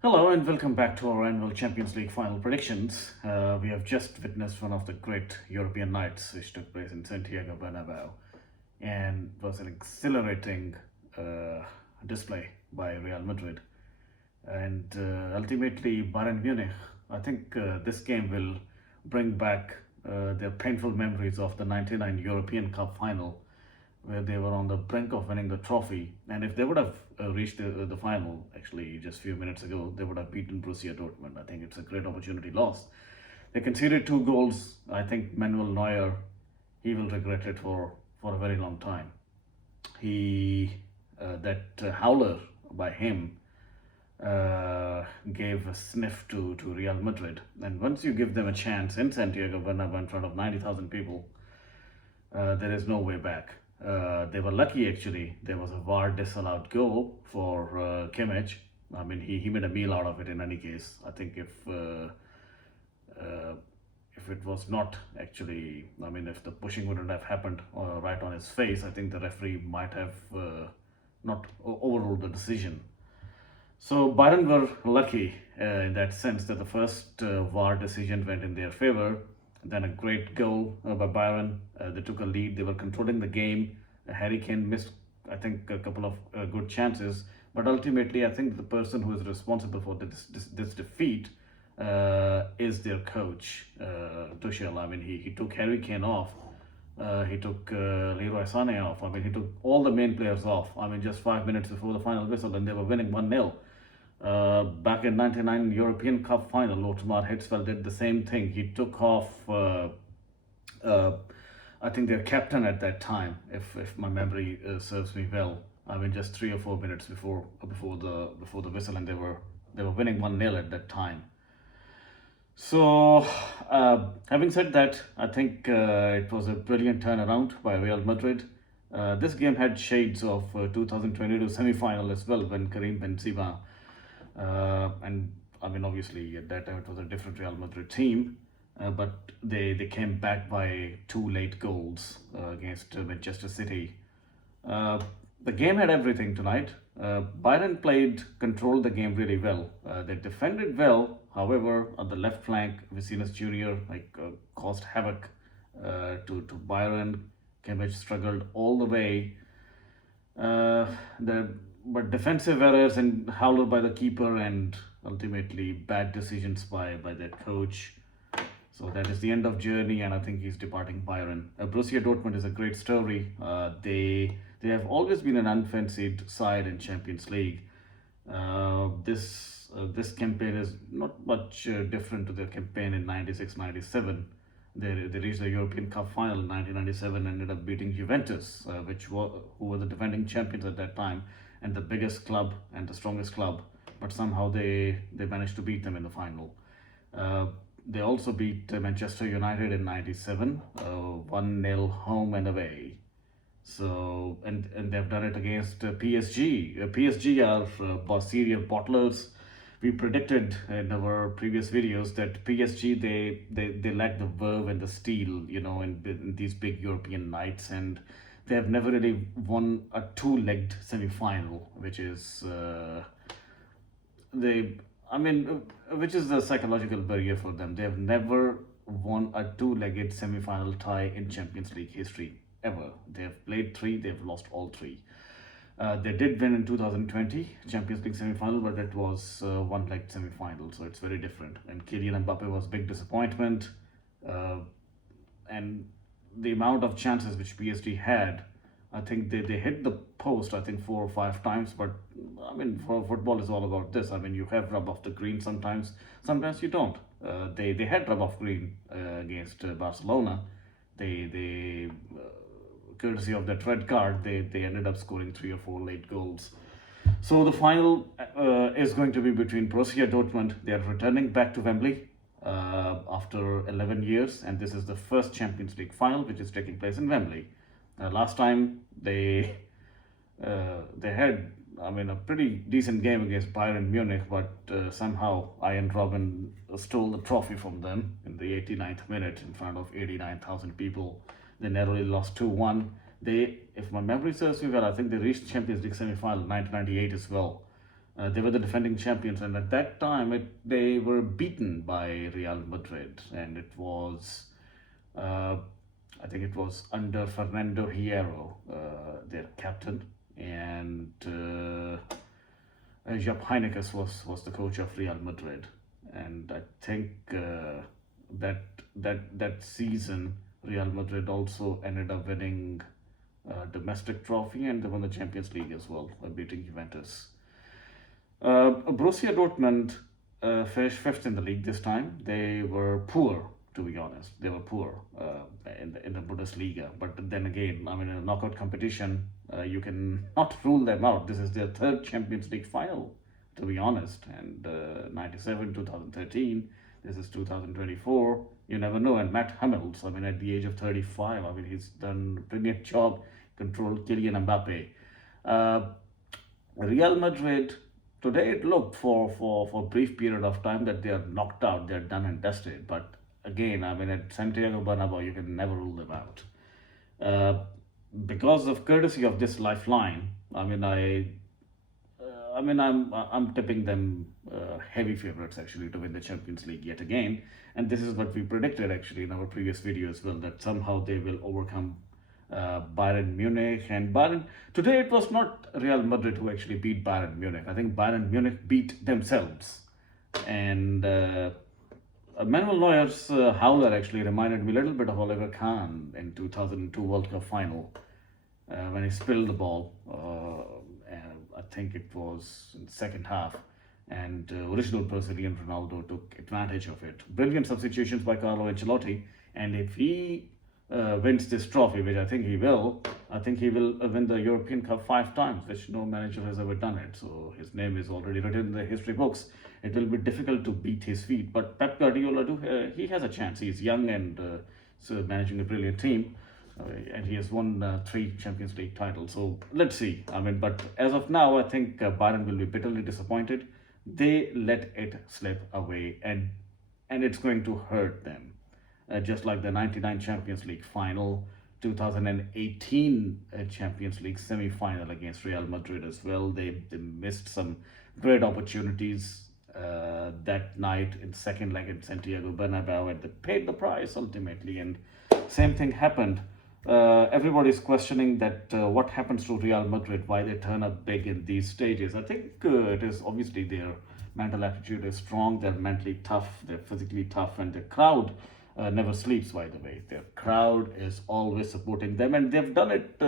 Hello and welcome back to our annual Champions League final predictions. We have just witnessed one of the great European nights which took place in Santiago Bernabeu and was an exhilarating uh, display by Real Madrid. And ultimately, Bayern Munich, I think this game will bring back their painful memories of the 99 European Cup final where they were on the brink of winning the trophy. And if they would have reached the final, actually, just a few minutes ago, they would have beaten Borussia Dortmund. I think it's a great opportunity lost. They conceded two goals. I think Manuel Neuer, he will regret it for a very long time. That howler by him gave a sniff to Real Madrid. And once you give them a chance in Santiago Bernabeu in front of 90,000 people, there is no way back. They were lucky actually. There was a VAR disallowed goal for Kimmich. I mean, he made a meal out of it in any case. I think if it was not actually, I mean, if the pushing wouldn't have happened right on his face, I think the referee might have not overruled the decision. So Bayern were lucky in that sense that the first VAR decision went in their favor. Then a great goal by Bayern. They took a lead. They were controlling the game. Harry Kane missed, I think, a couple of good chances. But ultimately, I think the person who is responsible for this defeat is their coach, Tuchel. I mean, he took Harry Kane off. He took Leroy Sané off. I mean, he took all the main players off. I mean, just 5 minutes before the final whistle, and they were winning 1-0. Back in '99 European Cup final, Otmar Hitzfeld did the same thing. He took off, uh, I think their captain at that time, if my memory serves me well. I mean, just 3 or 4 minutes before the whistle, and they were winning 1-0 at that time. So, having said that, I think it was a brilliant turnaround by Real Madrid. This game had shades of 2022 semi-final as well when Karim Benzema and I mean, obviously, at that time it was a different Real Madrid team, but they came back by two late goals against Manchester City. Uh, the game had everything tonight. Bayern controlled the game really well. They defended well. However, on the left flank, Vinicius Junior caused havoc to Bayern. Kimmich struggled all the way. Uh, the but defensive errors and howler by the keeper and ultimately bad decisions by their coach. So that is the end of journey, and I think he's departing Bayern. Borussia Dortmund is a great story. They have always been an unfancied side in Champions League. This campaign is not much different to their campaign in 96-97. They reached the European Cup final in 1997 and ended up beating Juventus, who were the defending champions at that time and the biggest club and the strongest club. But somehow they managed to beat them in the final. Uh, they also beat Manchester United in '97, 1-0 home and away. So and they've done it against PSG. PSG are serial bottlers. We predicted in our previous videos that PSG they lack the verve and the steel, in these big European nights, and they have never really won a two-legged semi-final, which is they. I mean, which is the psychological barrier for them. They have never won a two-legged semi-final tie in Champions League history ever. They have played three. They've lost all three. They did win in 2020 Champions League semi-final, but it was one-leg semi-final, so it's very different. And Kylian Mbappe was big disappointment, uh, and the amount of chances which PSG had, I think they hit the post, I think 4 or 5 times. But I mean, for football is all about this. I mean, you have rub off the green sometimes, sometimes you don't. They had rub off green against Barcelona. They courtesy of that red card, they ended up scoring 3 or 4 late goals. So the final is going to be between Borussia Dortmund. They are returning back to Wembley after 11 years, and this is the first Champions League final which is taking place in Wembley. Last time they had, I mean, a pretty decent game against Bayern Munich, but somehow Ian Robin stole the trophy from them in the 89th minute in front of 89,000 people. They narrowly lost 2-1. If my memory serves me well, I think they reached Champions League semi-final in 1998 as well. They were the defending champions, and at that time they were beaten by Real Madrid, and it was, uh, I think it was under Fernando Hierro, their captain, and Jupp Heynckes was the coach of Real Madrid, and I think that that season Real Madrid also ended up winning domestic trophy, and they won the Champions League as well, beating Juventus. Borussia Dortmund finished fifth in the league this time. They were poor, to be honest. They were poor in the Bundesliga. But then again, I mean, in a knockout competition, you can not rule them out. This is their third Champions League final, to be honest. And 97, 2013, this is 2024. You never know. And Matt Hummels, I mean, at the age of 35, I mean, he's done a brilliant job, controlled Kylian Mbappe. Real Madrid, today it looked for a brief period of time that they are knocked out, they are done and dusted. But again, I mean, at Santiago Bernabeu, you can never rule them out. Because of courtesy of this lifeline, I'm tipping them heavy favorites actually to win the Champions League yet again, and this is what we predicted actually in our previous video as well, that somehow they will overcome Bayern Munich. And Bayern, today it was not Real Madrid who actually beat Bayern Munich. I think Bayern Munich beat themselves, and Manuel Neuer's howler actually reminded me a little bit of Oliver Kahn in 2002 World Cup final when he spilled the ball. I think it was in the second half, and original Brazilian Ronaldo took advantage of it. Brilliant substitutions by Carlo Ancelotti, and if he wins this trophy, which I think he will win the European Cup 5 times, which no manager has ever done it. So his name is already written in the history books. It will be difficult to beat his feet, but Pep Guardiola, he has a chance. He's young and so managing a brilliant team. And he has won 3 Champions League titles. So let's see. I mean, but as of now, I think Bayern will be bitterly disappointed. They let it slip away, and it's going to hurt them. Just like the 99 Champions League final, 2018 Champions League semi-final against Real Madrid as well. They missed some great opportunities that night in second leg at Santiago Bernabeu, and they paid the price ultimately. And same thing happened. Everybody's questioning that what happens to Real Madrid, why they turn up big in these stages. I think it is obviously their mental attitude is strong, they're mentally tough, they're physically tough, and the crowd never sleeps, by the way. Their crowd is always supporting them, and they've done it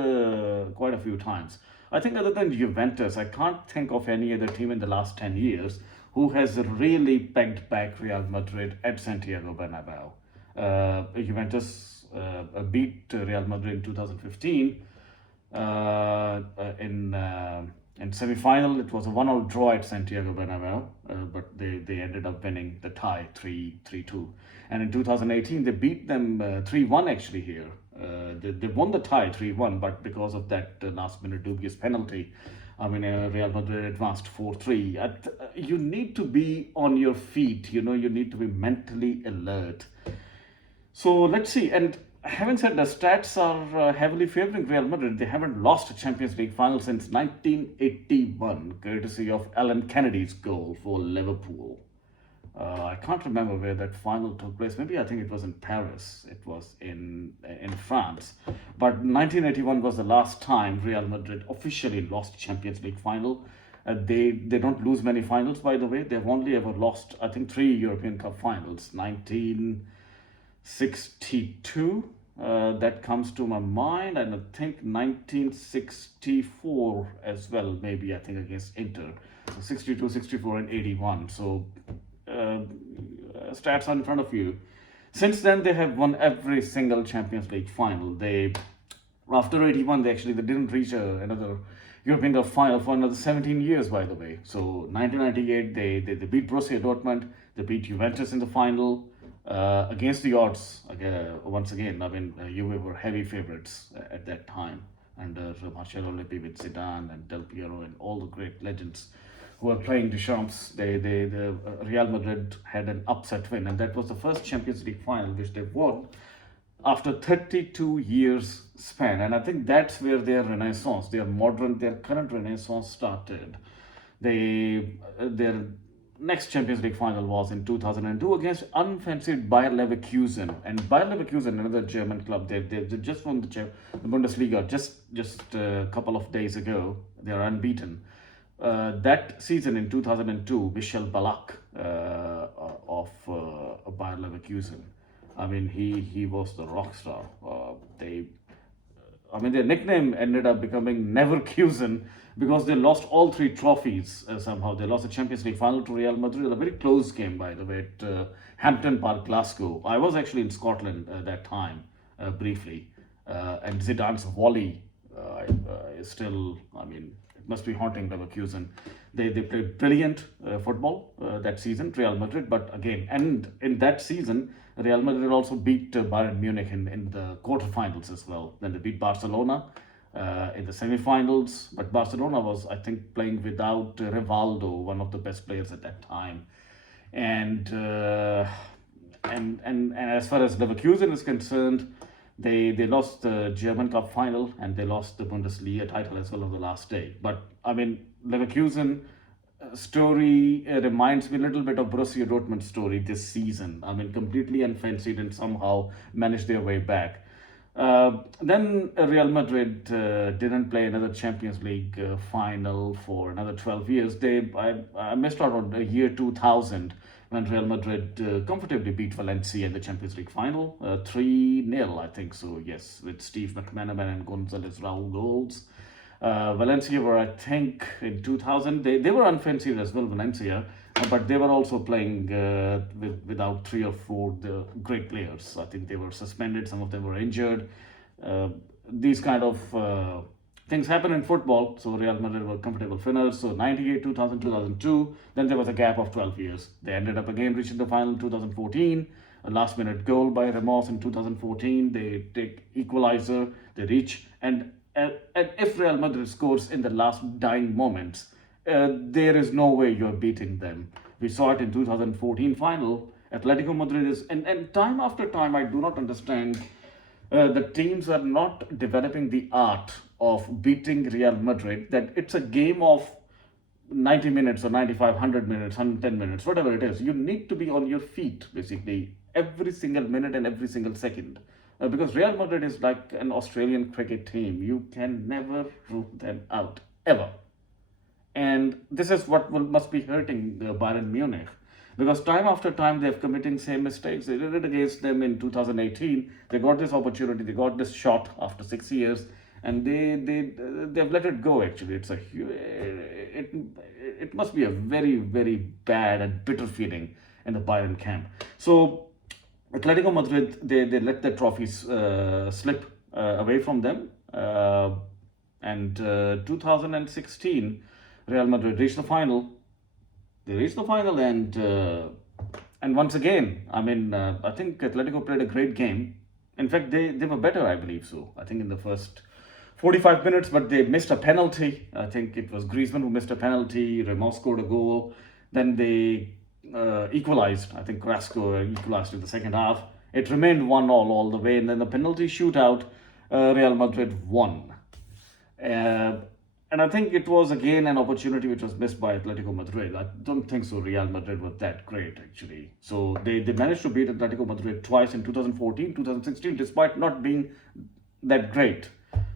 quite a few times. I think other than Juventus, I can't think of any other team in the last 10 years who has really pegged back Real Madrid at Santiago Bernabeu. Juventus beat Real Madrid in 2015 in semi-final. It was a 1-1 draw at Santiago Bernabeu, but they ended up winning the tie 3-2. And in 2018 they beat them 3-1 actually here. They won the tie 3-1, but because of that last-minute dubious penalty, I mean, Real Madrid advanced 4-3. You need to be on your feet, you need to be mentally alert. So let's see. And having said the stats are heavily favoring Real Madrid. They haven't lost a Champions League final since 1981, courtesy of Alan Kennedy's goal for Liverpool. I can't remember where that final took place. Maybe I think it was in Paris. It was in France. But 1981 was the last time Real Madrid officially lost Champions League final. They don't lose many finals, by the way. They've only ever lost, I think, 3 European Cup finals. 1962, that comes to my mind, and I think 1964 as well, maybe, I think, against Inter. So 62, 64, and 81. So stats are in front of you. Since then, they have won every single Champions League final. After 81, they didn't reach another European Cup final for another 17 years, by the way. So 1998, they beat Borussia Dortmund. They beat Juventus in the final. Against the odds, once again, I mean, Juve were heavy favorites at that time, and Marcello Lippi with Zidane and Del Piero and all the great legends who were playing Deschamps. The Real Madrid had an upset win, and that was the first Champions League final which they won after 32 years span. And I think that's where their renaissance, their current renaissance started. Their next Champions League final was in 2002 against unfancied Bayer Leverkusen. And Bayer Leverkusen, another German club, they just won the Bundesliga just a couple of days ago. They are unbeaten. That season in 2002, Michel Ballack of Bayer Leverkusen. I mean, he was the rock star. Their nickname ended up becoming Neverkusen because they lost all three trophies somehow. They lost the Champions League final to Real Madrid, a very close game, by the way, at Hampton Park, Glasgow. I was actually in Scotland that time, briefly, and Zidane's volley is still, it must be haunting Leverkusen. They played brilliant football that season, Real Madrid, but again, and in that season, Real Madrid also beat Bayern Munich in the quarterfinals as well. Then they beat Barcelona in the semi-finals, but Barcelona was, I think, playing without Rivaldo, one of the best players at that time. And as far as Leverkusen is concerned, they lost the German Cup final and they lost the Bundesliga title as well on the last day. But I mean, Leverkusen story reminds me a little bit of Borussia Dortmund story this season. I mean, completely unfancied and somehow managed their way back. Then Real Madrid didn't play another Champions League final for another 12 years. I missed out on the year 2000 when Real Madrid comfortably beat Valencia in the Champions League final, 3-0, I think so, yes, with Steve McManaman and Gonzalez Raul goals. Valencia were, I think, in 2000, they were unfancied as well, Valencia, but they were also playing without three or four great players. I think they were suspended, some of them were injured. These kind of things happen in football, so Real Madrid were comfortable winners. So 98, 2000, 2002, then there was a gap of 12 years. They ended up again reaching the final in 2014. A last minute goal by Ramos in 2014. They take equalizer, they reach, and if Real Madrid scores in the last dying moments, there is no way you're beating them. We saw it in 2014 final. Atletico Madrid is, and time after time, I do not understand. The teams are not developing the art of beating Real Madrid. That it's a game of 90 minutes or 95, 100 minutes, 110 minutes, whatever it is. You need to be on your feet, basically, every single minute and every single second. Because Real Madrid is like an Australian cricket team. You can never rule them out, ever. And this is what must be hurting Bayern Munich. Because time after time they're committing same mistakes. They did it against them in 2018. They got this opportunity, they got this shot after 6 years, and they've let it go. Actually, it must be a very, very bad and bitter feeling in the Bayern camp. So Atletico Madrid, they let their trophies slip away from them. And 2016, Real Madrid reached the final. They reached the final, and once again, I think Atletico played a great game. In fact, they were better, I believe so. I think in the first 45 minutes, but they missed a penalty. I think it was Griezmann who missed a penalty. Ramos scored a goal. Then they equalized. I think Carrasco equalized in the second half. It remained 1-1 all the way, and then the penalty shootout, Real Madrid won. And I think it was again an opportunity which was missed by Atletico Madrid. I don't think so Real Madrid were that great, actually. So they managed to beat Atletico Madrid twice in 2014, 2016, despite not being that great.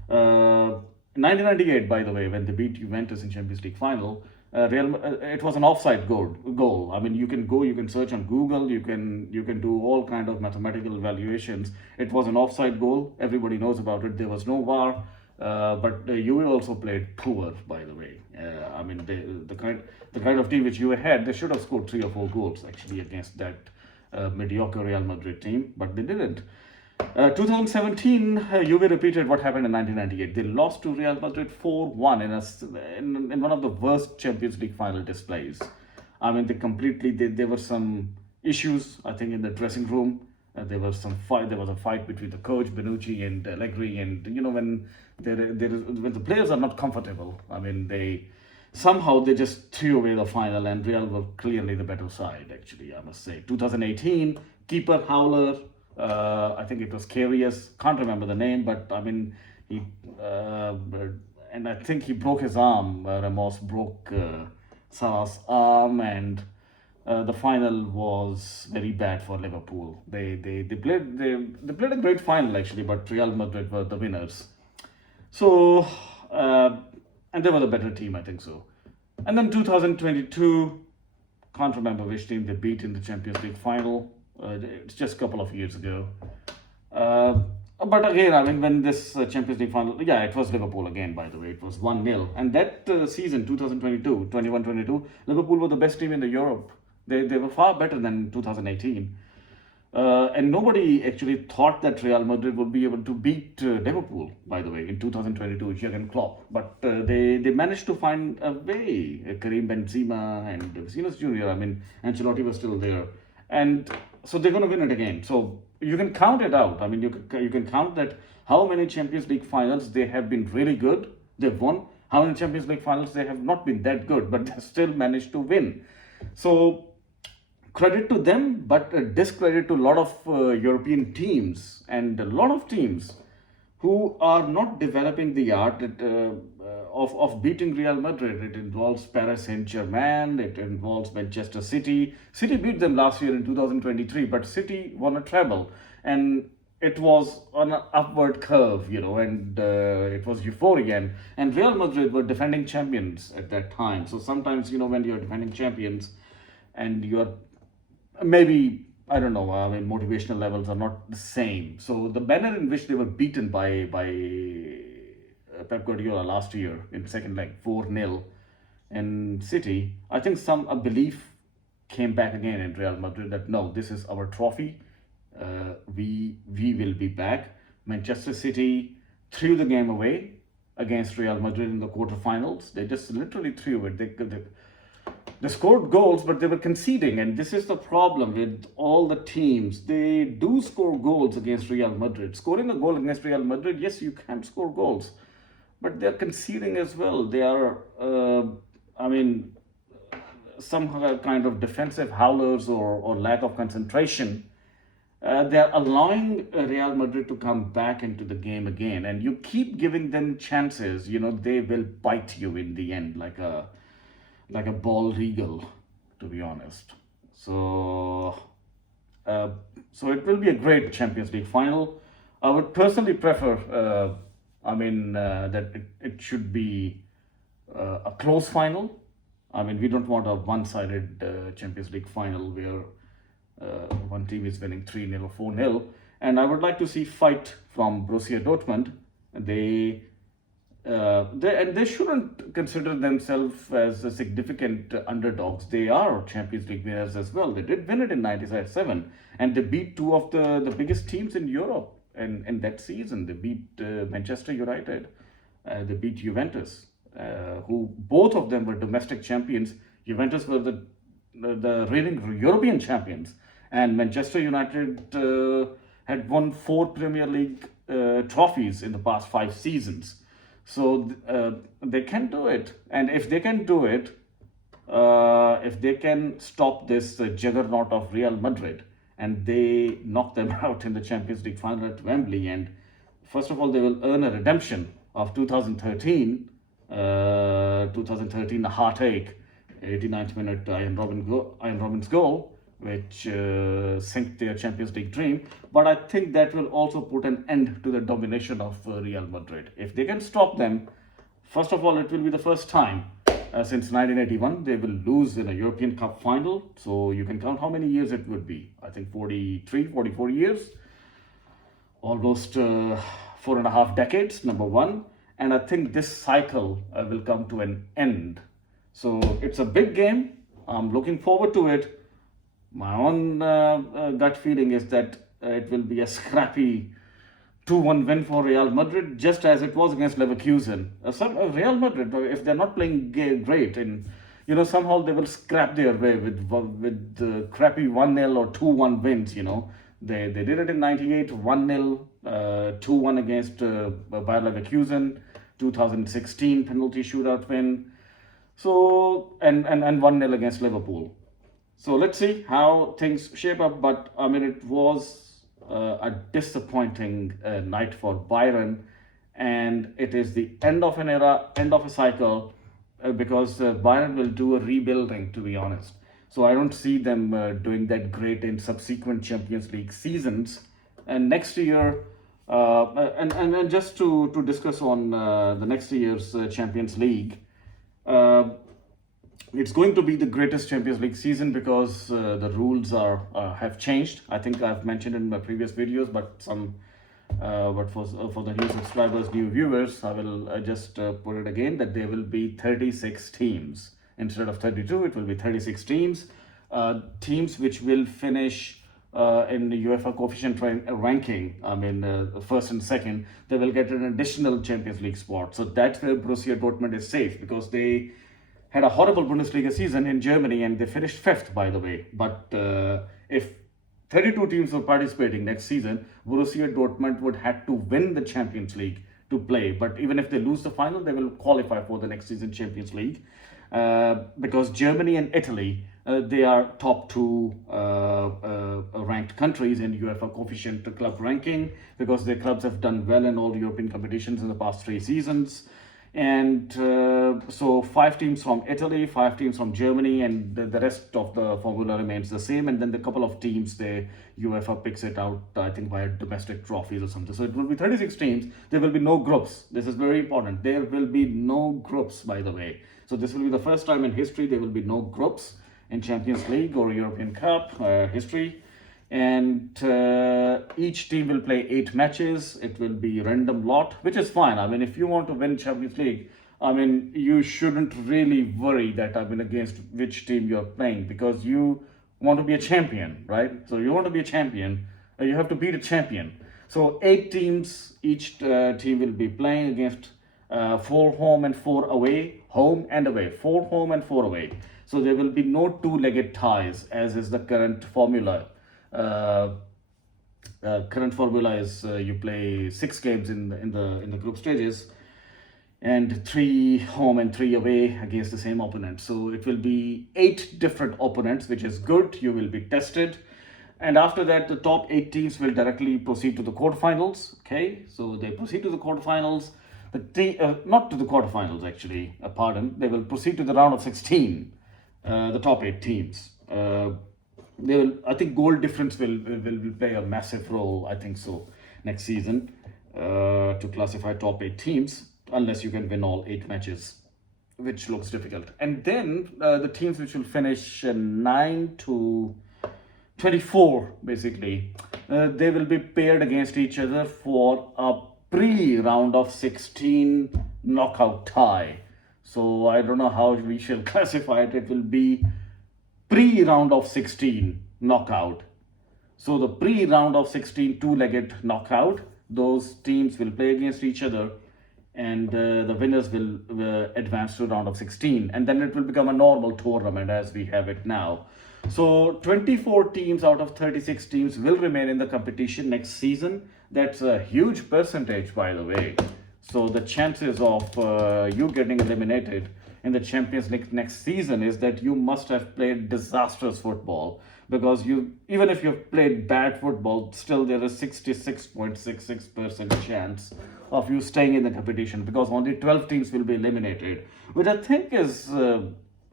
1998, by the way, when they beat Juventus in Champions League final, it was an offside goal. I mean, you can search on Google, you can do all kind of mathematical evaluations. It was an offside goal. Everybody knows about it. There was no VAR. But Juve also played poor, by the way. The kind of team which Juve had, they should have scored 3 or 4 goals actually against that mediocre Real Madrid team, but they didn't. 2017, Juve repeated what happened in 1998. They lost to Real Madrid 4-1 in one of the worst Champions League final displays. I mean, there were some issues, I think, in the dressing room. There was a fight between the coach Benucci and Allegri, and when when the players are not comfortable, I mean, they just threw away the final, and Real were clearly the better side. Actually, I must say. 2018, keeper howler. I think it was Karius. Can't remember the name, but I mean and I think he broke his arm. Ramos broke Salah's arm, and the final was very bad for Liverpool. They played a great final actually, but Real Madrid were the winners. So, uh, and they were the better team, I think so. And then 2022, can't remember which team they beat in the Champions League final. It's just a couple of years ago. Uh, but again, I mean, when this Champions League final, yeah, it was Liverpool again, by the way. It was 1-0. And that season, 2022, 21-22, Liverpool were the best team in the Europe. They were far better than 2018. And nobody actually thought that Real Madrid would be able to beat Liverpool, by the way, in 2022, Jurgen Klopp. But they managed to find a way. Karim Benzema and Vinicius Jr., I mean, Ancelotti was still there. And so they're going to win it again. So you can count it out. I mean, you can count that how many Champions League finals they have been really good, they've won. How many Champions League finals they have not been that good, but they still managed to win. So credit to them, but discredit to a lot of European teams and a lot of teams who are not developing the art of beating Real Madrid. It involves Paris Saint-Germain, it involves Manchester City. City beat them last year in 2023, but City won a treble. And it was on an upward curve, and it was euphoria. And Real Madrid were defending champions at that time. So sometimes, when you're defending champions and you're maybe, I don't know, I mean, motivational levels are not the same. So the manner in which they were beaten by Pep Guardiola last year in second leg, 4-0 in City, I think a belief came back again in Real Madrid that no, this is our trophy. We will be back. Manchester City threw the game away against Real Madrid in the quarterfinals. They just literally threw it. They scored goals, but they were conceding, and this is the problem with all the teams. They do score goals against Real Madrid. Scoring a goal against Real Madrid, yes, you can score goals, but they're conceding as well. They are, I mean, some kind of defensive howlers or lack of concentration. They're allowing Real Madrid to come back into the game again, and you keep giving them chances. They will bite you in the end like a bald eagle, to be honest. So, so it will be a great Champions League final. I would personally prefer, that it should be a close final. I mean, we don't want a one-sided Champions League final where one team is winning 3-0 or 4-0. And I would like to see fight from Borussia Dortmund. They shouldn't consider themselves as a significant underdogs. They are Champions League winners as well. They did win it in 97, and they beat two of the biggest teams in Europe. And in that season, they beat Manchester United. They beat Juventus, who both of them were domestic champions. Juventus were the reigning European champions, and Manchester United had won 4 Premier League trophies in the past 5 seasons. So they can do it, and if they can do it, if they can stop this juggernaut of Real Madrid and they knock them out in the Champions League final at Wembley, and first of all they will earn a redemption of 2013, the heartache, 89th minute Iron Robin's goal, which sank their Champions League dream. But I think that will also put an end to the domination of Real Madrid. If they can stop them, first of all, it will be the first time since 1981 they will lose in a European Cup final. So you can count how many years it would be. I think 44 years, almost 4.5 decades, number one. And I think this cycle will come to an end. So it's a big game. I'm looking forward to it. My own gut feeling is that it will be a scrappy 2-1 win for Real Madrid, just as it was against Leverkusen. Real Madrid, if they're not playing great, and somehow they will scrap their way with crappy 1-0 or 2-1 wins. They did it in '98, 1-0, 2-1 against Bayer Leverkusen, 2016 penalty shootout win. So and 1-0 against Liverpool. So let's see how things shape up. But I mean, it was a disappointing night for Bayern, and it is the end of an era, end of a cycle. because Bayern will do a rebuilding, to be honest. So I don't see them doing that great in subsequent Champions League seasons. And next year, and just to discuss on the next year's Champions League, uh, it's going to be the greatest Champions League season because the rules are have changed. I think I've mentioned in my previous videos, but for the new subscribers, new viewers, I will just put it again that there will be 36 teams instead of 32. It will be 36 teams, teams which will finish in the UEFA coefficient ranking. I mean, first and second, they will get an additional Champions League spot. So that's where Borussia Dortmund is safe because they had a horrible Bundesliga season in Germany and they finished fifth, by the way. But if 32 teams were participating next season, Borussia Dortmund would have to win the Champions League to play. But even if they lose the final, they will qualify for the next season Champions League because Germany and Italy, they are top two ranked countries in UEFA coefficient club ranking because their clubs have done well in all European competitions in the past 3 seasons. And so 5 teams from Italy, 5 teams from Germany, and the rest of the formula remains the same. And then the couple of teams, the UEFA picks it out, I think, via domestic trophies or something. So it will be 36 teams. There will be no groups. This is very important. There will be no groups, by the way. So this will be the first time in history there will be no groups in Champions League or European Cup history. And each team will play 8 matches. It will be random lot, which is fine. I mean, if you want to win Champions League, I mean, you shouldn't really worry that, I mean, against which team you're playing because you want to be a champion, right? So you want to be a champion, you have to beat a champion. So 8 teams, each team will be playing against 4 home and 4 away, 4 home and 4 away. So there will be no 2-legged ties, as is the current formula. Current formula is you play 6 games in the group stages, and 3 home and 3 away against the same opponent. So it will be 8 different opponents, which is good. You will be tested, and after that, the top 8 teams will directly proceed to the quarterfinals. Okay, so they proceed to the quarterfinals. Not to the quarterfinals actually. Pardon. They will proceed to the round of 16. The top 8 teams. They will, I think goal difference will play a massive role, I think so, next season to classify top 8 teams, unless you can win all 8 matches, which looks difficult. And then the teams which will finish 9 to 24, basically, they will be paired against each other for a pre-round of 16 knockout tie. So I don't know how we shall classify it. It will be pre-round of 16 knockout. So the pre-round of 16 2-legged knockout, those teams will play against each other and the winners will advance to round of 16, and then it will become a normal tournament as we have it now. So 24 teams out of 36 teams will remain in the competition next season. That's a huge percentage, by the way. So the chances of you getting eliminated in the Champions League next season is that you must have played disastrous football, because even if you've played bad football, still there is 66.66% chance of you staying in the competition, because only 12 teams will be eliminated, which I think is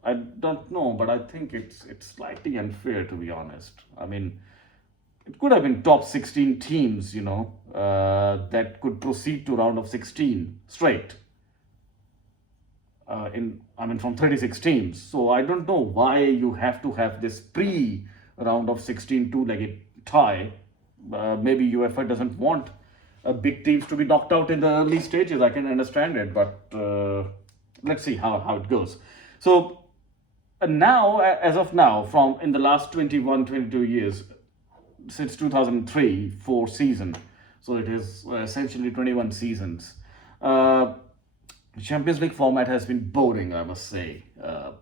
I don't know, but I think it's slightly unfair, to be honest. I mean, it could have been top 16 teams, that could proceed to round of 16 straight. From 36 teams. So I don't know why you have to have this pre-round of 16 2-legged tie. Maybe UEFA doesn't want big teams to be knocked out in the early stages. I can understand it, but let's see how it goes. So now, as of now, from in the last 22 years, since 2003-4 season, so it is essentially 21 seasons. The Champions League format has been boring, I must say. I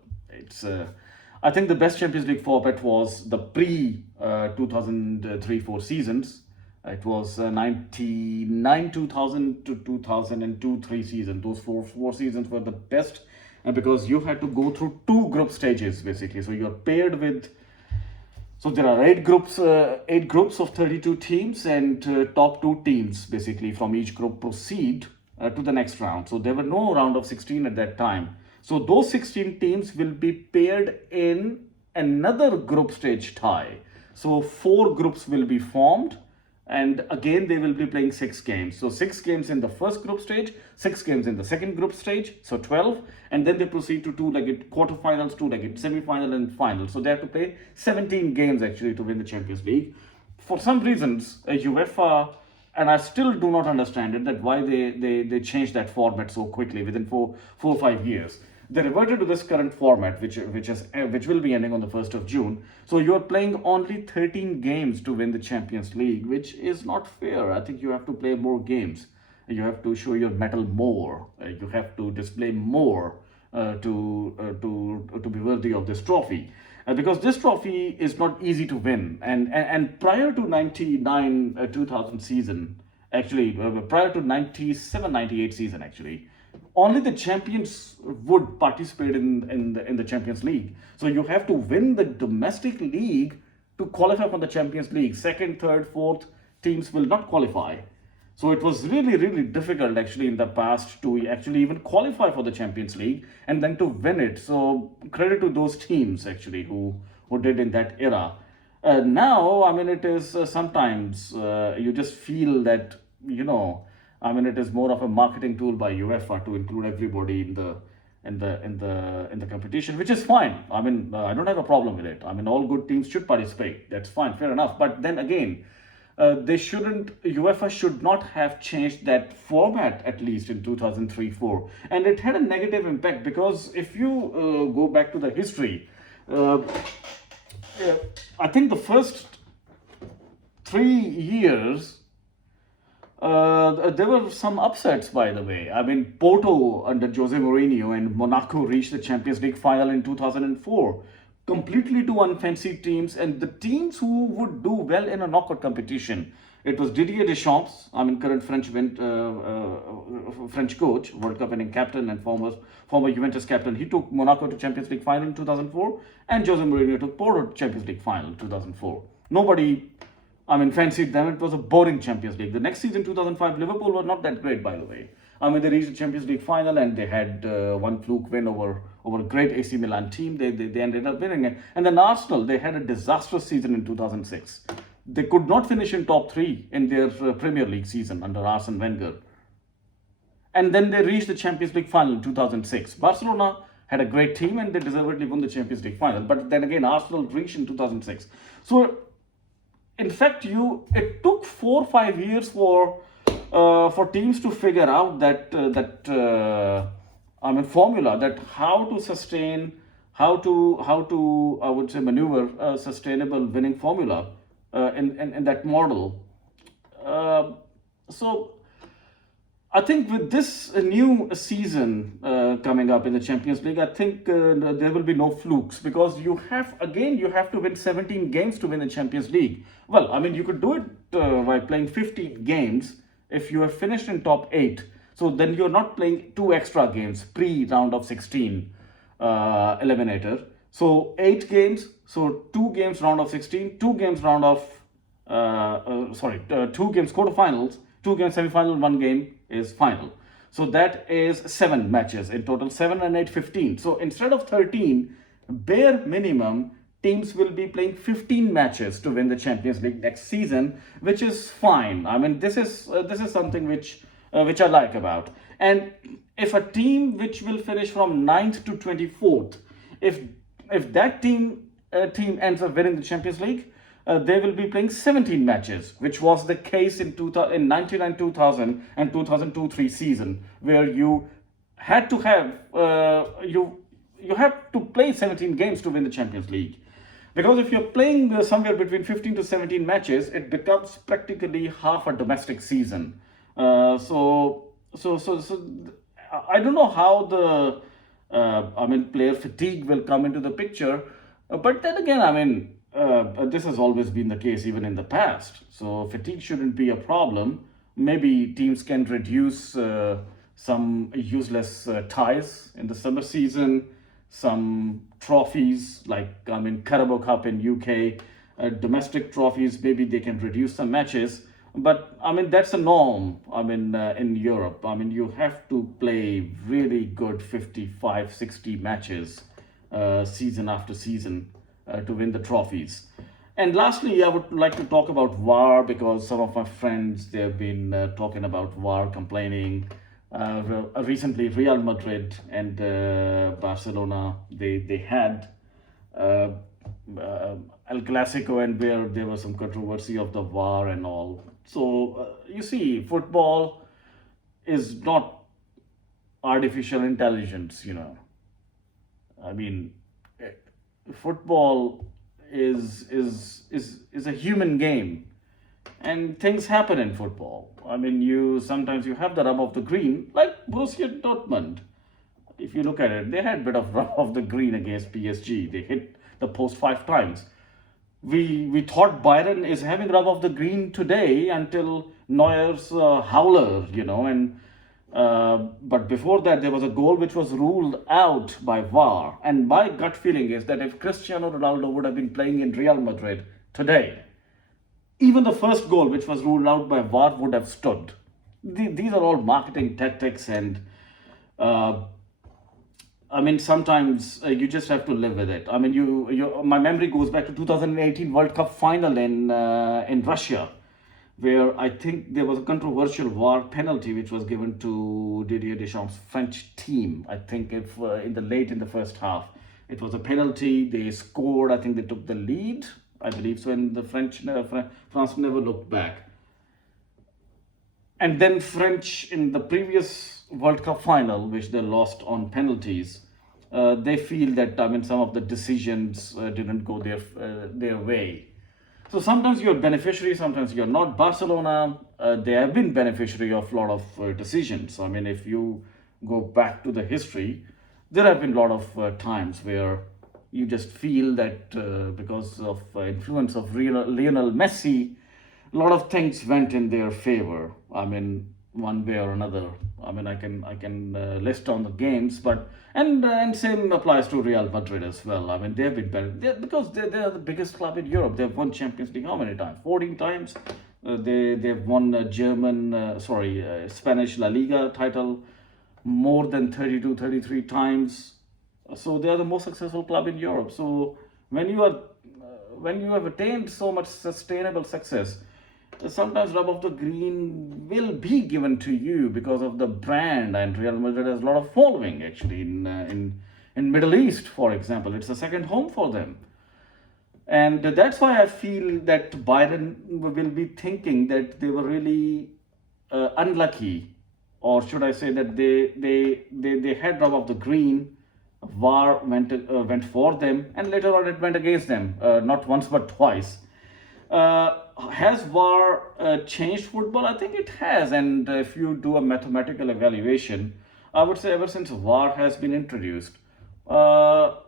think the best Champions League format was the pre-2003-4 seasons. It was 99-2000 to 2002-3 season. Those four seasons were the best, and because you had to go through 2 group stages, basically. So you're paired with. So there are 8 groups of 32 teams, and top 2 teams, basically, from each group proceed to the next round. So there were no round of 16 at that time. So those 16 teams will be paired in another group stage tie. So 4 groups will be formed, and again they will be playing 6 games. So 6 games in the first group stage, 6 games in the second group stage, so 12, and then they proceed to two-legged quarterfinals, two-legged semi-final, and final. So they have to play 17 games actually to win the Champions League. For some reasons, UEFA, and I still do not understand it, that why they changed that format so quickly within 4 or 5 years. They reverted to this current format, which will be ending on the 1st of June. So you are playing only 13 games to win the Champions League, which is not fair. I think you have to play more games. You have to show your mettle more. You have to display more to be worthy of this trophy. Because this trophy is not easy to win. And prior to 99 2000 season, actually, prior to 97 98 season, actually, only the champions would participate in the Champions League. So you have to win the domestic league to qualify for the Champions League. Second, third, fourth teams will not qualify. So it was really, really difficult actually in the past to actually even qualify for the Champions League and then to win it. So credit to those teams actually who did in that era. Now, I mean, it is sometimes you just feel that, I mean, it is more of a marketing tool by UEFA to include everybody in the competition, which is fine. I mean, I don't have a problem with it. I mean, all good teams should participate. That's fine, fair enough. But then again, UEFA should not have changed that format at least in 2003-4, and it had a negative impact because if you go back to the history, I think the first 3 years. There were some upsets, by the way. I mean, Porto under Jose Mourinho and Monaco reached the Champions League final in 2004. Completely two unfancy teams, and the teams who would do well in a knockout competition. It was Didier Deschamps, I mean, current French coach, World Cup winning captain, and former Juventus captain. He took Monaco to Champions League final in 2004, and Jose Mourinho took Porto to Champions League final in 2004. Nobody, I mean, fancied them. It was a boring Champions League. The next season, 2005, Liverpool were not that great, by the way. I mean, they reached the Champions League final and they had one fluke win over a great AC Milan team. They ended up winning it. And then Arsenal, they had a disastrous season in 2006. They could not finish in top 3 in their Premier League season under Arsene Wenger. And then they reached the Champions League final in 2006. Barcelona had a great team and they deservedly won the Champions League final. But then again, Arsenal reached in 2006. So, in fact, it took 4 or 5 years for teams to figure out that formula, that how to sustain, how to I would say maneuver a sustainable winning formula in that model. So I think with this new season coming up in the Champions League, I think there will be no flukes because you have to win 17 games to win the Champions League. Well, I mean, you could do it by playing 15 games if you have finished in top 8. So then you're not playing 2 extra games pre-round of 16 eliminator. So 8 games, so 2 games round of 16, 2 games round of 2 games quarterfinals, 2 games semi-final, 1 game is final. So that is 7 matches in total, 7 and 8, 15. So instead of 13, bare minimum, teams will be playing 15 matches to win the Champions League next season, which is fine. I mean, this is something which I like about. And if a team which will finish from 9th to 24th, if that team ends up winning the Champions League, they will be playing 17 matches, which was the case in 99-2000 and 2002-03 season, where you had to have you have to play 17 games to win the Champions League. Because if you're playing somewhere between 15 to 17 matches, it becomes practically half a domestic season. So I don't know how the player fatigue will come into the picture, but then again, I mean, this has always been the case even in the past. So fatigue shouldn't be a problem. Maybe teams can reduce some useless ties in the summer season, some trophies like, I mean, Carabao Cup in UK, domestic trophies, maybe they can reduce some matches. But I mean, that's a norm. I mean, in Europe, I mean, you have to play really good 55, 60 matches season after season to win the trophies. And lastly, I would like to talk about VAR because some of my friends they've been talking about VAR, complaining. Recently, Real Madrid and Barcelona they had uh, uh, El Clasico, and where there was some controversy of the VAR and all. So you see, football is not artificial intelligence. I mean, eh, football is a human game, and things happen in football. I mean, you sometimes you have the rub of the green, like Borussia Dortmund. If you look at it, they had a bit of rub of the green against PSG. They hit the post 5 times. We thought Byron is having rub of the green today until Neuer's howler, and but before that there was a goal which was ruled out by VAR. And my gut feeling is that if Cristiano Ronaldo would have been playing in Real Madrid today, even the first goal which was ruled out by VAR would have stood. These are all marketing tactics, and uh, I mean, sometimes you just have to live with it. I mean, my memory goes back to 2018 World Cup final in Russia, where I think there was a controversial VAR penalty which was given to Didier Deschamps' French team. I think if in the first half, it was a penalty. They scored. I think they took the lead. I believe so, and the France never looked back. And then French in the previous World Cup final, which they lost on penalties, they feel that I mean some of the decisions didn't go their way. So sometimes you're beneficiary, sometimes you're not. Barcelona, they have been beneficiary of a lot of decisions. I mean, if you go back to the history, there have been a lot of times where you just feel that because of influence of Lionel Messi, a lot of things went in their favor. I mean, one way or another. I mean, I can list on the games, but and same applies to Real Madrid as well. I mean, they've been better because they're the biggest club in Europe. They've won Champions League how many times? 14 times. They've won Spanish La Liga title more than 32, 33 times. So they are the most successful club in Europe. So when you are when you have attained so much sustainable success, sometimes rub of the green will be given to you because of the brand. And Real Madrid has a lot of following actually in Middle East, for example. It's a second home for them. And that's why I feel that Byron will be thinking that they were really unlucky, or should I say that they had rub of the green. VAR went for them, and later on it went against them, not once but twice. Has VAR changed football? I think it has. And if you do a mathematical evaluation, I would say ever since VAR has been introduced, 90%,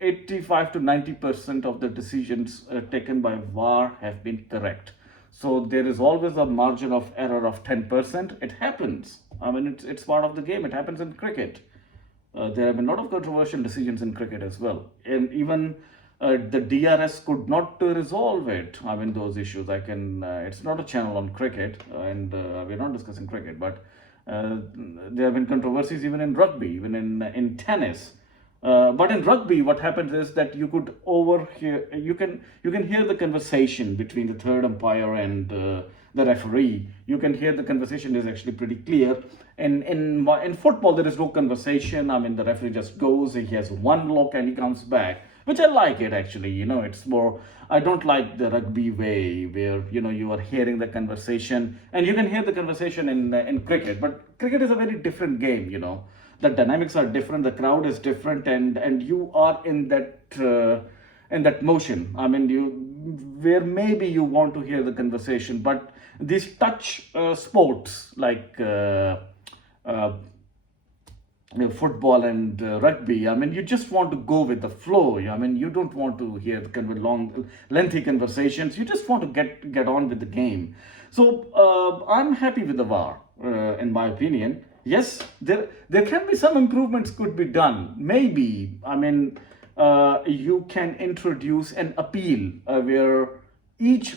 85 to 90% of the decisions taken by VAR have been correct. So there is always a margin of error of 10%. It happens. I mean, it's part of the game. It happens in cricket. There have been a lot of controversial decisions in cricket as well. And even the DRS could not resolve it. I mean, those issues. It's not a channel on cricket, and we're not discussing cricket, but there have been controversies even in rugby, even in tennis. But in rugby, what happens is that you could overhear, you can hear the conversation between the third umpire and the referee. You can hear the conversation is actually pretty clear. In football, there is no conversation. I mean, the referee just goes, he has one look, and he comes back, which I like it actually. It's more. I don't like the rugby way where you are hearing the conversation, and you can hear the conversation in cricket. But cricket is a very different game. The dynamics are different, the crowd is different, and you are in that motion. I mean, you where maybe you want to hear the conversation, but these touch sports like uh, football and rugby, I mean, you just want to go with the flow. I mean, you don't want to hear the kind of long, lengthy conversations. You just want to get on with the game. So I'm happy with the VAR, in my opinion. Yes, there can be some improvements could be done. Maybe, I mean, you can introduce an appeal where each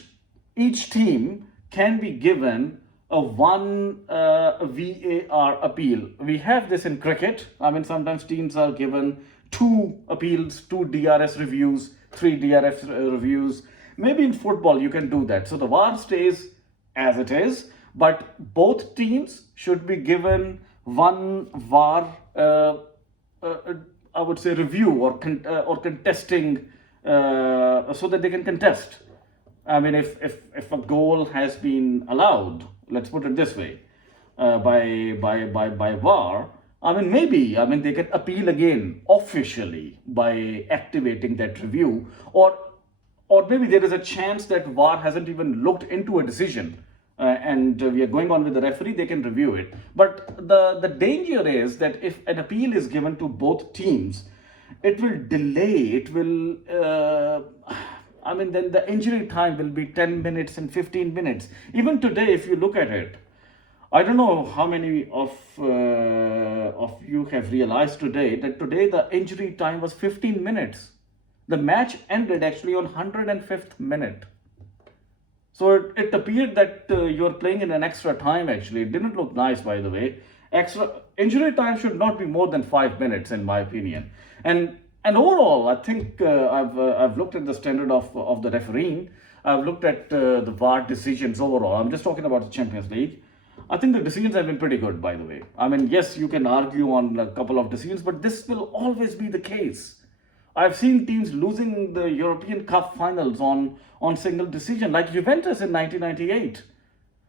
each team can be given a one VAR appeal. We have this in cricket. I mean, sometimes teams are given two appeals, two DRS reviews, three DRS reviews. Maybe in football you can do that. So the VAR stays as it is, but both teams should be given one VAR, I would say, review or contesting, so that they can contest. I mean, if a goal has been allowed, let's put it this way, by VAR, I mean, maybe, I mean, they can appeal again officially by activating that review, or maybe there is a chance that VAR hasn't even looked into a decision, and we are going on with the referee, they can review it. But the danger is that if an appeal is given to both teams, it will delay, it will, I mean, then the injury time will be 10 minutes and 15 minutes. Even today, if you look at it, I don't know how many of you have realized today that today the injury time was 15 minutes. The match ended actually on 105th minute. So it appeared that you're playing in an extra time actually. It didn't look nice, by the way. Extra injury time should not be more than 5 minutes, in my opinion. And overall, I think I've looked at the standard of the refereeing. I've looked at the VAR decisions overall. I'm just talking about the Champions League. I think the decisions have been pretty good, by the way. I mean, yes, you can argue on a couple of decisions, but this will always be the case. I've seen teams losing the European Cup finals on single decision, like Juventus in 1998,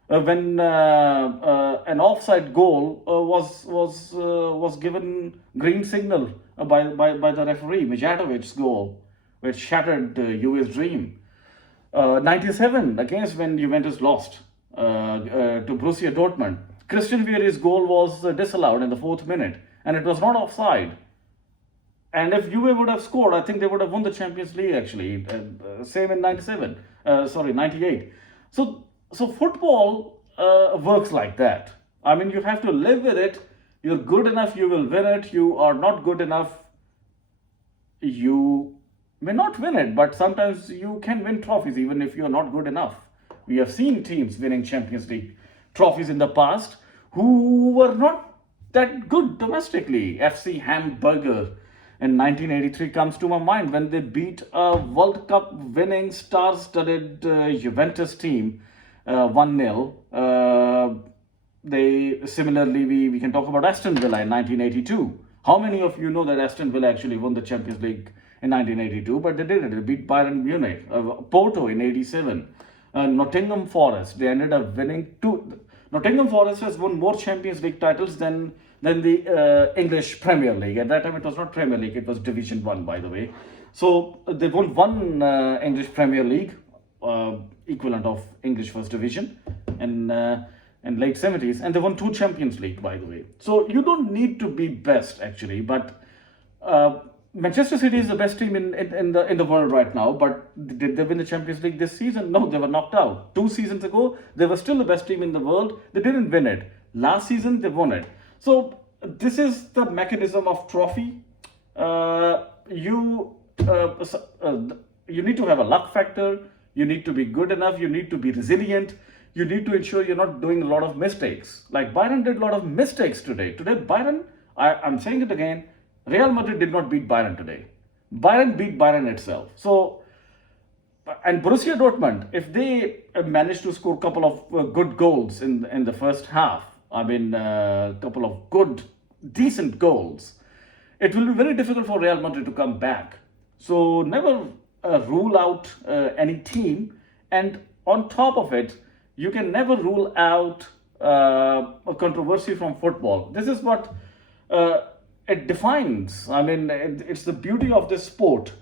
when an offside goal was given green signal by the referee, Mijatovic's goal, which shattered UA's dream. 97 against when Juventus lost to Borussia Dortmund. Christian Vieri's goal was disallowed in the 4th minute, and it was not offside. And if Juve would have scored, I think they would have won the Champions League actually. Same in 98. So football works like that. I mean, you have to live with it. You're good enough, you will win it. You are not good enough, you may not win it. But sometimes you can win trophies even if you're not good enough. We have seen teams winning Champions League trophies in the past who were not that good domestically. FC Hamburger in 1983 comes to my mind when they beat a World Cup winning star-studded Juventus team 1-0. They similarly, we can talk about Aston Villa in 1982. How many of you know that Aston Villa actually won the Champions League in 1982? But they did it. They beat Bayern Munich, Porto in 87, Nottingham Forest. They ended up winning two. Nottingham Forest has won more Champions League titles than the English Premier League. At that time, it was not Premier League; it was Division 1, by the way. So they won one English Premier League, equivalent of English First Division, in late 70s, and they won 2 Champions League, by the way. So you don't need to be best actually, but Manchester City is the best team in the world right now. But did they win the Champions League this season? No, they were knocked out. 2 seasons ago, they were still the best team in the world. They didn't win it. Last season, they won it. So this is the mechanism of trophy. You need to have a luck factor. You need to be good enough. You need to be resilient. You need to ensure you're not doing a lot of mistakes. Like Bayern did a lot of mistakes today. Today, Bayern, I'm saying it again, Real Madrid did not beat Bayern today. Bayern beat Bayern itself. So, and Borussia Dortmund, if they manage to score a couple of good goals in the first half, I mean, a couple of good, decent goals, it will be very difficult for Real Madrid to come back. So never rule out any team. And on top of it, you can never rule out a controversy from football. This is what it defines. I mean, it's the beauty of this sport.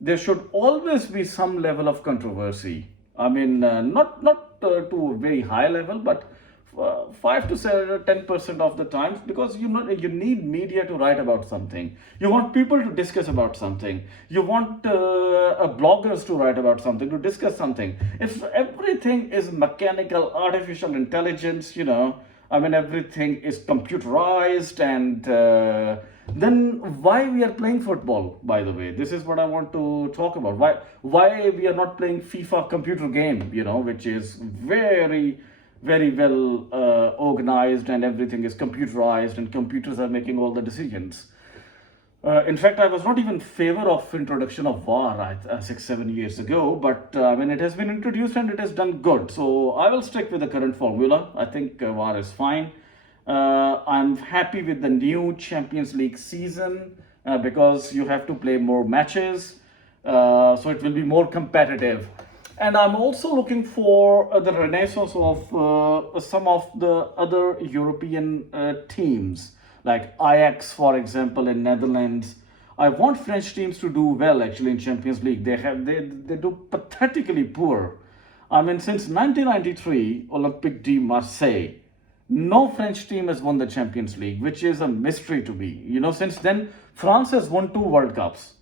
There should always be some level of controversy. I mean, not to a very high level, but 5 to 10% of the times, because you need media to write about something. You want people to discuss about something. You want bloggers to write about something, to discuss something. If everything is mechanical, artificial intelligence, I mean, everything is computerized then why we are playing football, by the way? This is what I want to talk about. Why we are not playing FIFA computer game, which is very, very well organized, and everything is computerized, and computers are making all the decisions. In fact, I was not even in favor of introduction of VAR 6, 7 years ago, but it has been introduced and it has done good. So I will stick with the current formula. I think VAR is fine. I'm happy with the new Champions League season because you have to play more matches, so it will be more competitive. And I'm also looking for the renaissance of some of the other European teams, like Ajax, for example, in Netherlands. I want French teams to do well actually in Champions League. They do pathetically poor. Since 1993, Olympique de Marseille, no French team has won the Champions League, which is a mystery to me. Since then, France has won 2 World Cups,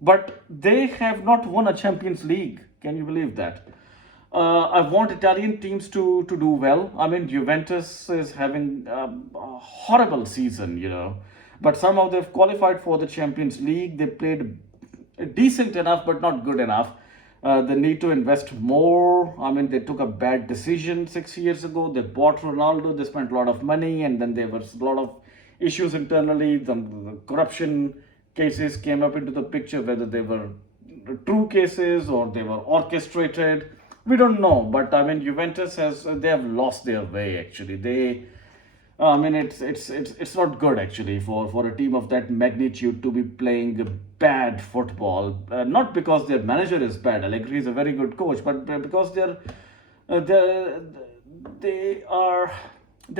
but they have not won a Champions League. Can you believe that? I want Italian teams to do well. Juventus is having a horrible season, but somehow they've qualified for the Champions League. They played decent enough, but not good enough. They need to invest more. They took a bad decision 6 years ago. They bought Ronaldo. They spent a lot of money, and then there was a lot of issues internally. The corruption cases came up into the picture, whether they were true cases or they were orchestrated. We don't know, but Juventus they have lost their way actually. It's not good actually for a team of that magnitude to be playing bad football. Not because their manager is bad. Allegri is a very good coach, but because they're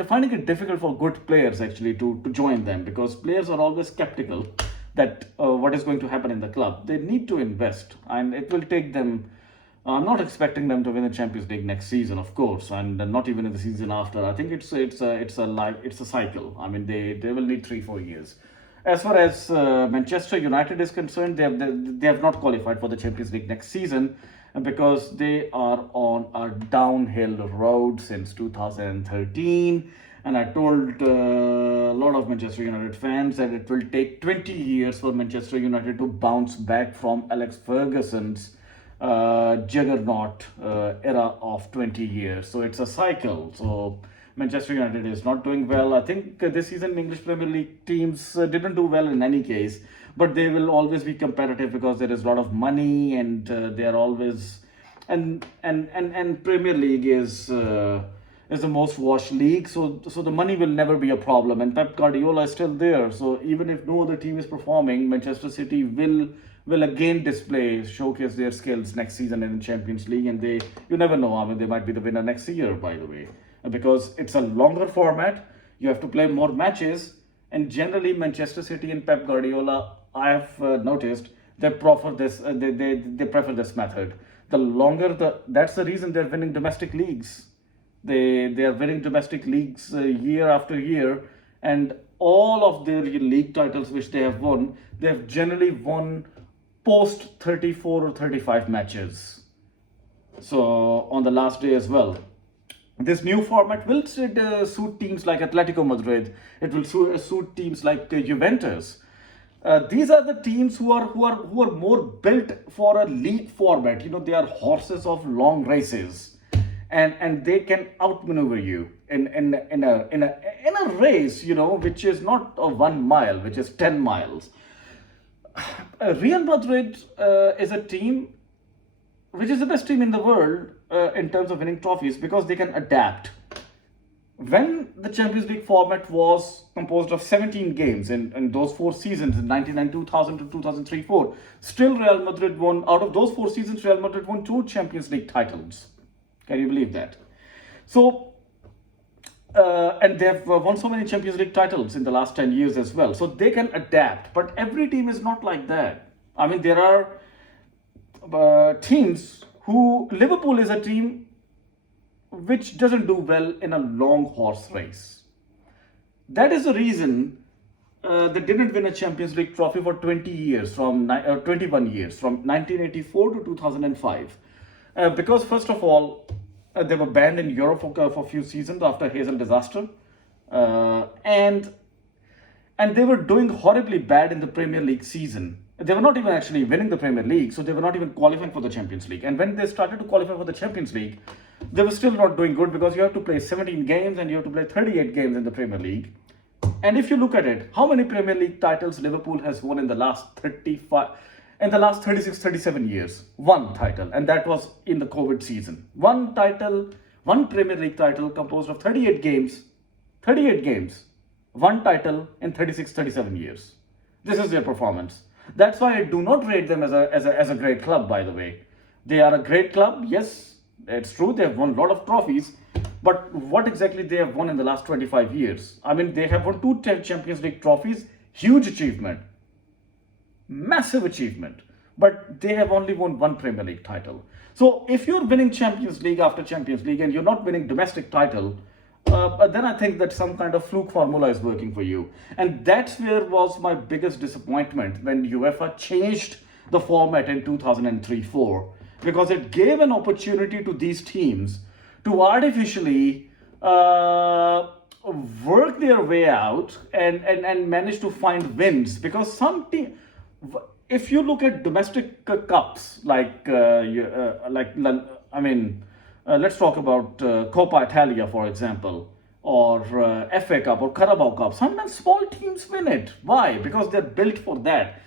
finding it difficult for good players actually to join them, because players are always skeptical that what is going to happen in the club. They need to invest, and it will take them. I'm not expecting them to win the Champions League next season, of course, and not even in the season after. I think it's a cycle. They will need 3, 4 years. As far as Manchester United is concerned, they have not qualified for the Champions League next season because they are on a downhill road since 2013. And I told a lot of Manchester United fans that it will take 20 years for Manchester United to bounce back from Alex Ferguson's juggernaut era of 20 years. So it's a cycle. So Manchester United is not doing well. I think this season English Premier League teams didn't do well in any case, but they will always be competitive because there is a lot of money, and they are always and Premier League is the most watched league, so the money will never be a problem, and Pep Guardiola is still there. So even if no other team is performing, Manchester City will again showcase their skills next season in the Champions League, and you never know. They might be the winner next year, by the way, because it's a longer format. You have to play more matches, and generally Manchester City and Pep Guardiola, I have noticed, they prefer this. They prefer this method. The longer that's the reason they're winning domestic leagues. They are winning domestic leagues year after year, and all of their league titles which they have won, they have generally won post 34 or 35 matches. So on the last day as well. This new format will suit teams like Atletico Madrid. It will suit teams like Juventus. These are the teams who are more built for a league format. They are horses of long races, and they can outmaneuver you in a race, which is not a 1 mile, which is 10 miles. Real Madrid is a team which is the best team in the world in terms of winning trophies, because they can adapt. When the Champions League format was composed of 17 games in those 4 seasons, in 99, 2000 to 2003-04, still Real Madrid won, out of those 4 seasons, Real Madrid won 2 Champions League titles. Can you believe that? So, and they've won so many Champions League titles in the last 10 years as well. So they can adapt, but every team is not like that. There are teams Liverpool is a team which doesn't do well in a long horse race. That is the reason they didn't win a Champions League trophy for 21 years, from 1984 to 2005. Because first of all, they were banned in Europe for a few seasons after Hazel disaster, and and they were doing horribly bad in the Premier League season. They were not even actually winning the Premier League, so they were not even qualifying for the Champions League. And when they started to qualify for the Champions League, they were still not doing good because you have to play 17 games and you have to play 38 games in the Premier League. And if you look at it, how many Premier League titles Liverpool has won in the last 36, 37 years? One title, and that was in the COVID season. One title, one Premier League title composed of 38 games, one title in 36, 37 years. This is their performance. That's why I do not rate them as a great club, by the way. They are a great club, yes, it's true, they have won a lot of trophies, but what exactly they have won in the last 25 years? I mean, they have won 2 Champions League trophies, huge achievement, massive achievement, but they have only won 1 Premier League title. So if you're winning Champions League after Champions League and you're not winning domestic title, then I think that some kind of fluke formula is working for you. And that's where was my biggest disappointment when UEFA changed the format in 2003-04, because it gave an opportunity to these teams to artificially work their way out and manage to find wins. Because some team, if you look at domestic cups let's talk about Coppa Italia, for example, or FA Cup or Carabao Cup. Sometimes small teams win it. Why? Because they're built for that.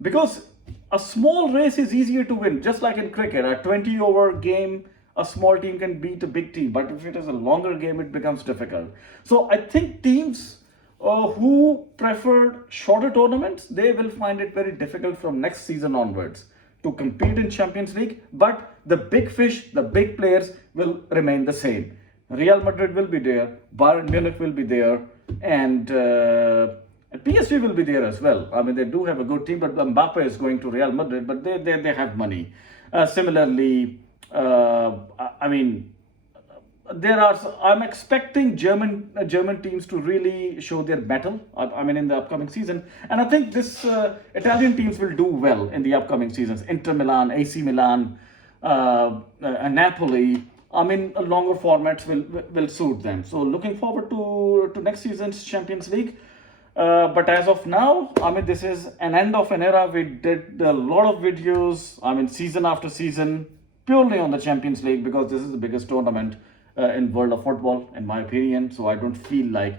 Because a small race is easier to win, just like in cricket. A 20-over game, a small team can beat a big team. But if it is a longer game, it becomes difficult. So I think teams who prefer shorter tournaments, they will find it very difficult from next season onwards to compete in Champions League, but the big fish, the big players will remain the same. Real Madrid will be there, Bayern Munich will be there, and PSG will be there as well. I mean, they do have a good team, but Mbappe is going to Real Madrid, but they have money. Similarly, I'm expecting German teams to really show their mettle. In the upcoming season, and I think this Italian teams will do well in the upcoming seasons. Inter Milan, AC Milan, Napoli. Longer formats will suit them. So looking forward to next season's Champions League. But as of now, this is an end of an era. We did a lot of videos. Season after season, purely on the Champions League, because this is the biggest tournament in world of football, in my opinion. So I don't feel like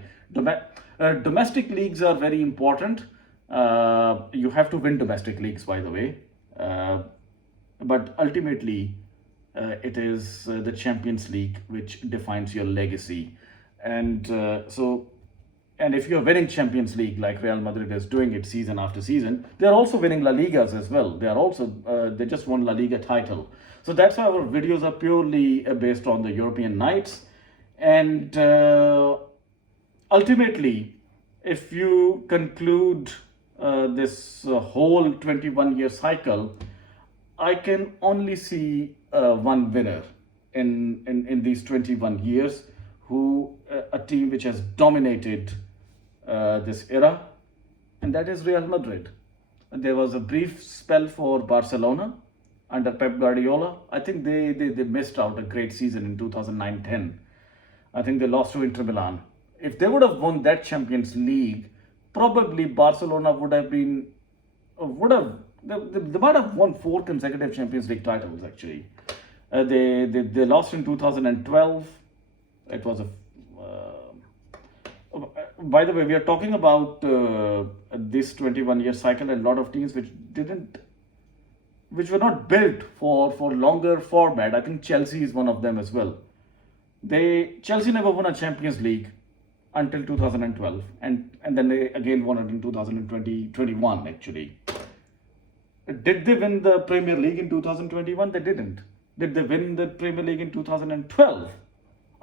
domestic leagues are very important. You have to win domestic leagues, by the way, but ultimately it is the Champions League which defines your legacy. And if you're winning Champions League like Real Madrid is doing it season after season, they're also winning La Ligas as well. They just won La Liga title. So that's why our videos are purely based on the European nights. And ultimately, if you conclude this whole 21-year cycle, I can only see one winner in these 21 years, a team which has dominated this era, and that is Real Madrid. There was a brief spell for Barcelona under Pep Guardiola. I think they missed out a great season in 2009-10. I think they lost to Inter Milan. If they would have won that Champions League, probably Barcelona they might have won 4 consecutive Champions League titles, actually. They lost in 2012. It was by the way, we are talking about this 21-year cycle, and a lot of teams which were not built for longer format. I think Chelsea is one of them as well. Chelsea never won a Champions League until 2012, and then they again won it in 2021 actually. Did they win the Premier League in 2021? They didn't. Did they win the Premier League in 2012?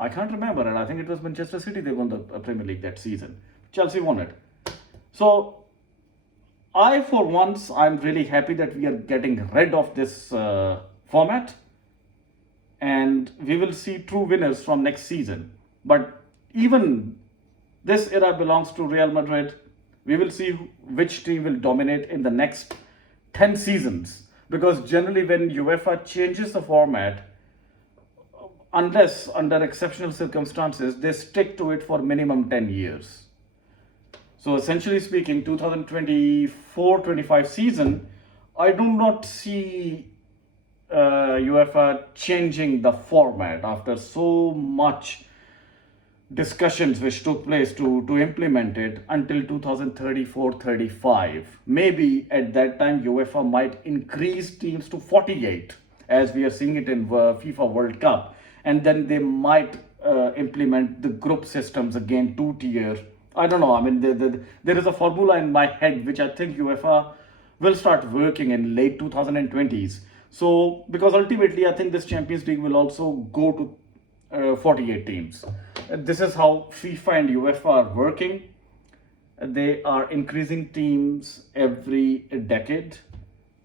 I can't remember, and I think it was Manchester City they won the Premier League that season. Chelsea won it. So for once, I'm really happy that we are getting rid of this format, and we will see true winners from next season. But even this era belongs to Real Madrid. We will see which team will dominate in the next 10 seasons, because generally when UEFA changes the format, unless under exceptional circumstances, they stick to it for minimum 10 years. So essentially speaking, 2024-25 season, I do not see UEFA changing the format after so much discussions which took place to implement it until 2034-35. Maybe at that time UEFA might increase teams to 48, as we are seeing it in FIFA World Cup, and then they might implement the group systems again, two tier. I don't know. I mean, there is a formula in my head which I think UEFA will start working in late 2020s. So because ultimately I think this Champions League will also go to 48 teams. This is how FIFA and UEFA are working. They are increasing teams every decade,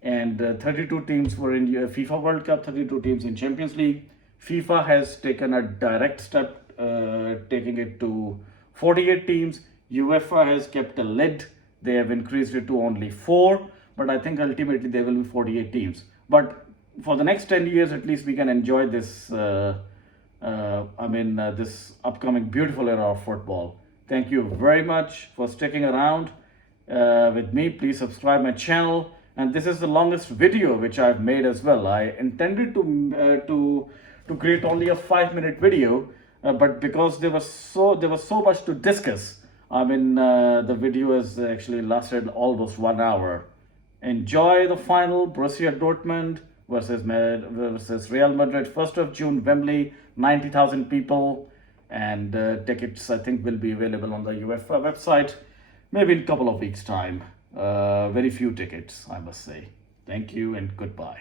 and 32 teams were in FIFA World Cup, 32 teams in Champions League. FIFA has taken a direct step, taking it to 48 teams. UEFA has kept a lid. They have increased it to only 4, but I think ultimately there will be 48 teams. But for the next 10 years, at least, we can enjoy this. This upcoming beautiful era of football. Thank you very much for sticking around with me. Please subscribe my channel. And this is the longest video which I've made as well. I intended to create only a 5-minute video, but because there was so much to discuss, the video has actually lasted almost 1 hour. Enjoy the final, Borussia Dortmund versus Real Madrid, 1st of June, Wembley, 90,000 people, and tickets I think will be available on the UEFA website maybe in a couple of weeks' time. Very few tickets, I must say. Thank you and goodbye.